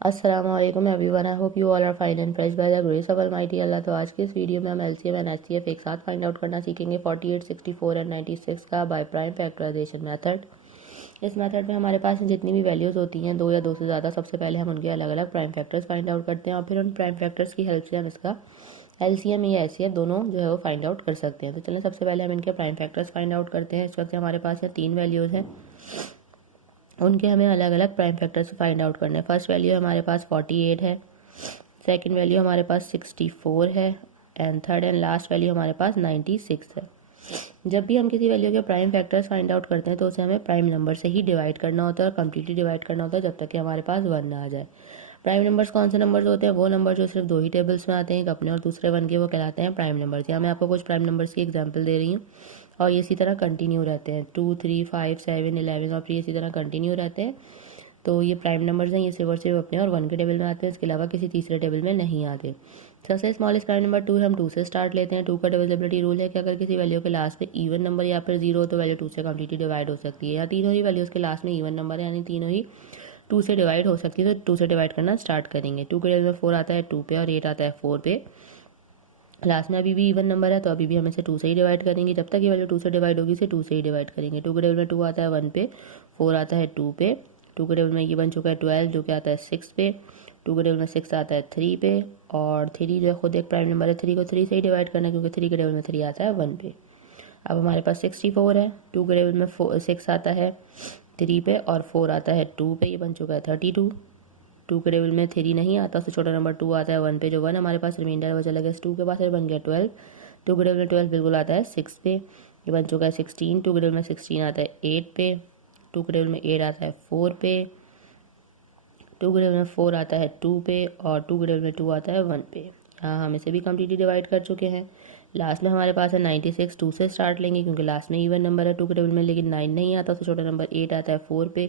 अस्सलामुअलैकुम everyone, I hope you all are fine and fresh by the grace of almighty Allah. तो आज की इस वीडियो में हम एलसीएम एंड एचसीएफ एक साथ फाइंड आउट करना सीखेंगे 48, 64 एंड 96 का बाय प्राइम फैक्टराइजेशन मेथड। इस मेथड में हमारे पास जितनी भी वैल्यूज़ होती हैं, दो या दो से ज़्यादा, सबसे पहले हम उनके अलग अलग प्राइम फैक्टर्स फाइंड आउट करते हैं और फिर उन प्राइम फैक्टर्स की हेल्प से हम इसका एलसीएम या एचसीएफ दोनों जो है वो फाइंड आउट कर सकते हैं। तो चलें सबसे पहले हम इनके प्राइम फैक्टर्स फाइंड आउट करते हैं। इस वक्त हमारे पास ये तीन वैल्यूज़ हैं, उनके हमें अलग अलग प्राइम फैक्टर्स फाइंड आउट करने हैं। फर्स्ट वैल्यू हमारे पास 48 है, सेकंड वैल्यू हमारे पास 64 है and third and last value हमारे पास 96 है। जब भी हम किसी वैल्यू के प्राइम फैक्टर्स फाइंड आउट करते हैं तो उसे हमें प्राइम नंबर से ही डिवाइड करना होता है और कम्प्लीटली डिवाइड करना होता है जब तक कि हमारे पास 1 ना आ जाए। प्राइम नंबर्स कौन से नंबर्स होते हैं? वो नंबर जो सिर्फ दो ही टेबल्स में आते हैं, एक अपने और दूसरे वन के, वो कहलाते हैं प्राइम नंबर्स। यहाँ मैं आपको कुछ प्राइम नंबर्स की एग्जांपल दे रही हूँ और ये इसी तरह कंटिन्यू रहते हैं, 2, 3, 5, 7, 11 और फिर इसी तरह कंटिन्यू रहते हैं। तो ये प्राइम नंबर्स हैं, ये सिर्फ और सिर्फ अपने और वन के टेबल में आते हैं, इसके अलावा किसी तीसरे टेबल में नहीं आते। सबसे स्मॉलेस्ट प्राइम नंबर 2 है, हम 2 से स्टार्ट लेते हैं। 2 का डिविजिबिलिटी रूल है कि अगर किसी वैल्यू के लास्ट में इवन नंबर या फिर 0 हो तो वैल्यू 2 से कम्प्लीटली डिवाइड हो सकती है। या तीनों ही वैल्यूज़ के लास्ट में इवन नंबर है, यानी तीनों ही 2 से डिवाइड हो सकती है। तो 2 से डिवाइड करना स्टार्ट करेंगे। 2 के टेबल में 4 आता है 2 पे और 8 आता है 4 पे। लास्ट में अभी भी इवन नंबर है तो अभी भी हम इसे 2 से ही डिवाइड करेंगे। जब तक ये वैल्यू 2 से डिवाइड होगी इसे 2 से ही डिवाइड करेंगे। 2 के टेबल में 2 आता है 1 पे, 4 आता है 2 पे। 2 के टेबल में ये बन चुका है 12 जो कि आता है 6 पे। 2 के टेबल में 6 आता है 3 पे और 3 जो है खुद एक प्राइम नंबर है, 3 को 3 से ही डिवाइड करना है क्योंकि 3 के टेबल में 3 आता है 1 पे। अब हमारे पास 64 है। 2 के टेबल में 6 आता है 3 पे और 4 आता है 2 पे, ये बन चुका है 32। 2 के टेबल में 3 नहीं आता, उससे छोटा नंबर 2 आता है 1 पे, जो 1 हमारे पास रिमाइंडर बचा लगा 2 के पास, बन गया 12। 2 के टेबल में 12 बिल्कुल आता है 6 पे, ये बन चुका है 16। 2 के टेबल में 16 आता है 8 पे। 2 के टेबल में 8 आता है 4 पे। 2 के टेबल में 4 आता है 2 पे और 2 के टेबल में 2 आता है 1 पे। यहाँ हम इसे भी कम्प्लीटली डिवाइड कर चुके हैं। लास्ट में हमारे पास है 96। 2 से स्टार्ट लेंगे क्योंकि लास्ट में इवन नंबर है 2 के टेबल में, लेकिन 9 नहीं आता, उससे छोटा नंबर 8 आता है 4 पे,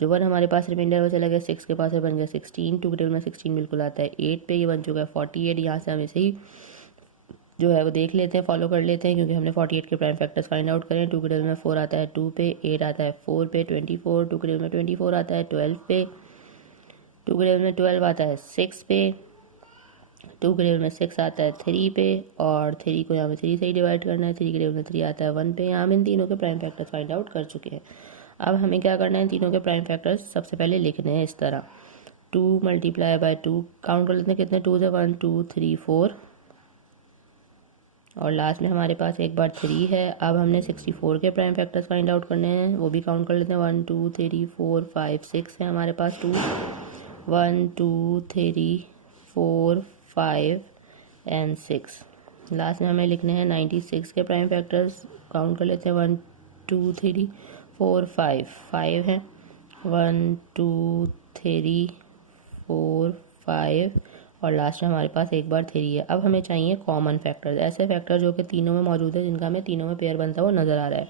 जो 1 हमारे पास रिमाइंडर में चला गया 6 के पास, बन गया 16। 2 के टेबल में 16 बिल्कुल आता है 8 पे, ये बन चुका है 48। यहाँ से हम इसे ही जो है वो देख लेते हैं, फॉलो कर लेते हैं क्योंकि हमने 48 के प्राइम फैक्टर्स फाइंड आउट करें। 2 के टेबल में 4 आता है 2 पे, 8 आता है 4 पे, 24। 2 के टेबल में 24 आता है 12 पे। 2 के टेबल में 12 आता है 6 पे। 2 के टेबल में 6 आता है 3 पे और 3 को यहाँ पे 3 से ही डिवाइड करना है। 3 के टेबल में 3 आता है 1 पे। यहाँ हम इन तीनों के प्राइम फैक्टर्स फाइंड आउट कर चुके हैं। अब हमें क्या करना है, तीनों के प्राइम फैक्टर्स सबसे पहले लिखने हैं इस तरह। 2 मल्टीप्लाई बाय 2, काउंट कर लेते हैं कितने 2 से, 1 2 3 4 और लास्ट में हमारे पास एक बार 3 है। अब हमने 64 के प्राइम फैक्टर्स फाइंड आउट करने हैं, वो भी काउंट कर लेते हैं। 1 2 3 4 5 6 है हमारे पास 2, 1 2 3 4 5 एंड 6। लास्ट में हमें लिखने हैं 96 के प्राइम फैक्टर्स, काउंट कर लेते हैं। 1 2 3 4 5 है। 1 2 3 4 5 और लास्ट में हमारे पास एक बार 3 है। अब हमें चाहिए कॉमन फैक्टर्स, ऐसे फैक्टर जो कि तीनों में मौजूद है, जिनका हमें तीनों में पेयर बनता हुआ नजर आ रहा है।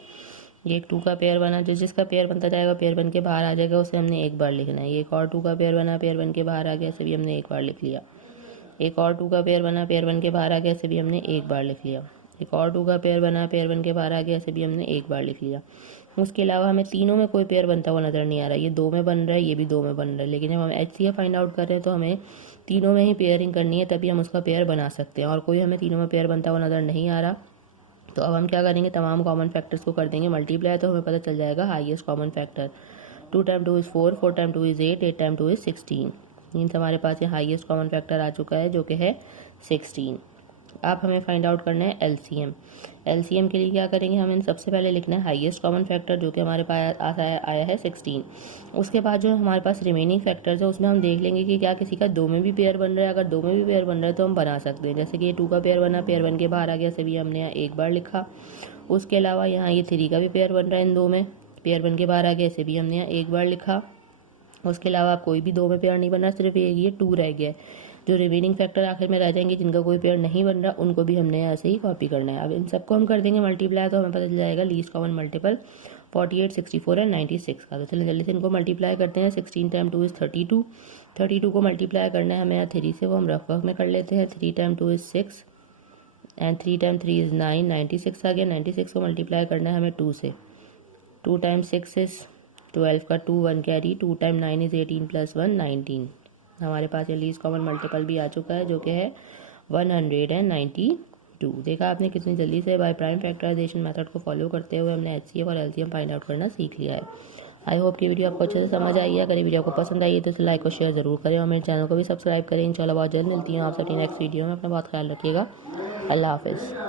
ये एक 2 का पेयर बना, जिसका पेयर बनता जाएगा, पेयर बन के बाहर आ जाएगा, उसे हमने एक बार लिखना है। ये एक और 2 का पेयर बना, पेयर बन के बाहर आ गया, इसे भी हमने एक बार लिख लिया। एक और 2 का पेयर बना, पेयर बन के बाहर आ गया, इसे भी हमने एक बार लिख लिया। एक और 2 का पेयर बना, पेयर बन के बाहर आ गया, इसे भी हमने एक बार लिख लिया। उसके अलावा हमें तीनों में कोई पेयर बनता हुआ नजर नहीं आ रहा। ये 2 में बन रहा है, ये भी 2 में बन रहा है, लेकिन जब हम एचसीएफ फाइंड आउट कर रहे हैं तो हमें तीनों में ही पेयरिंग करनी है, तभी हम उसका पेयर बना सकते हैं, और कोई हमें तीनों में पेयर बनता हुआ नजर नहीं आ रहा। तो अब हम क्या करेंगे, तमाम कॉमन फैक्टर्स को कर देंगे मल्टीप्लाई, तो हमें पता चल जाएगा highest common factor. 2 time 2 is 4, 4 time 2 is 8, 8 time 2 is 16। Means हमारे पास ये हाईएस्ट कॉमन फैक्टर आ चुका है जो कि है 16। अब हमें फाइंड आउट करना है एलसीएम। एलसीएम के लिए क्या करेंगे, हमें सबसे पहले लिखना है हाईएस्ट कॉमन फैक्टर जो कि हमारे पास आया है 16। उसके बाद जो हमारे पास रिमेनिंग फैक्टर्स है उसमें हम देख लेंगे कि क्या किसी का 2 में भी पेयर बन रहा है। अगर 2 में भी पेयर बन रहा है तो हम बना सकते हैं, जैसे कि ये 2 का पेयर बना, पेयर बन के बाहर आ गया, से भी हमने यहाँ एक बार लिखा। उसके अलावा यहाँ ये 3 का भी पेयर बन रहा है, इन 2 में पेयर बन के बाहर आ गया, इसे भी हमने यहाँ एक बार लिखा। उसके अलावा कोई भी 2 में पेयर नहीं बन रहा, सिर्फ ये 2 रह गया है। जो रिमेनिंग फैक्टर आखिर में रह जाएंगे जिनका कोई पेयर नहीं बन रहा, उनको भी हमने ऐसे ही कॉपी करना है। अब इन सबको हम कर देंगे मल्टीप्लाई, तो हमें पता चल जाएगा लीस्ट कॉमन मल्टीपल 48, 64 एंड 96 का। तो चलिए जल्दी से इनको मल्टीप्लाई करते हैं। 16 टाइम 2 इज़ 32, 32 को मल्टीप्लाई करना है हमें यहाँ 3 से, वो हम रफ वर्क में कर लेते हैं। 3 time 2 is 6 and 3 time 3 is 9, 96 आ गया। 96 को मल्टीप्लाई करना है हमें 2 से। 2 टाइम 6 इज़ 12 का 2 1 कैरी, 2 टाइम 9 इज़ 18 प्लस 1 19, हमारे पास ये लीस्ट कॉमन मल्टीपल भी आ चुका है जो कि है 192। देखा आपने कितनी जल्दी से बाय प्राइम फैक्टराइजेशन मेथड को फॉलो करते हुए हमने एचसीएफ और एलसीएम फाइंड आउट करना सीख लिया है। आई होप कि वीडियो आपको अच्छे से समझ आई है। अगर ये वीडियो आपको पसंद आई है तो इसे लाइक और शेयर जरूर करें और मेरे चैनल को भी सब्सक्राइब करें। इंशाल्लाह बहुत जल्द मिलती हूँ आप अपनी नेक्स्ट वीडियो में। अपना बहुत ख्याल रखिएगा। अल्लाह हाफिज़।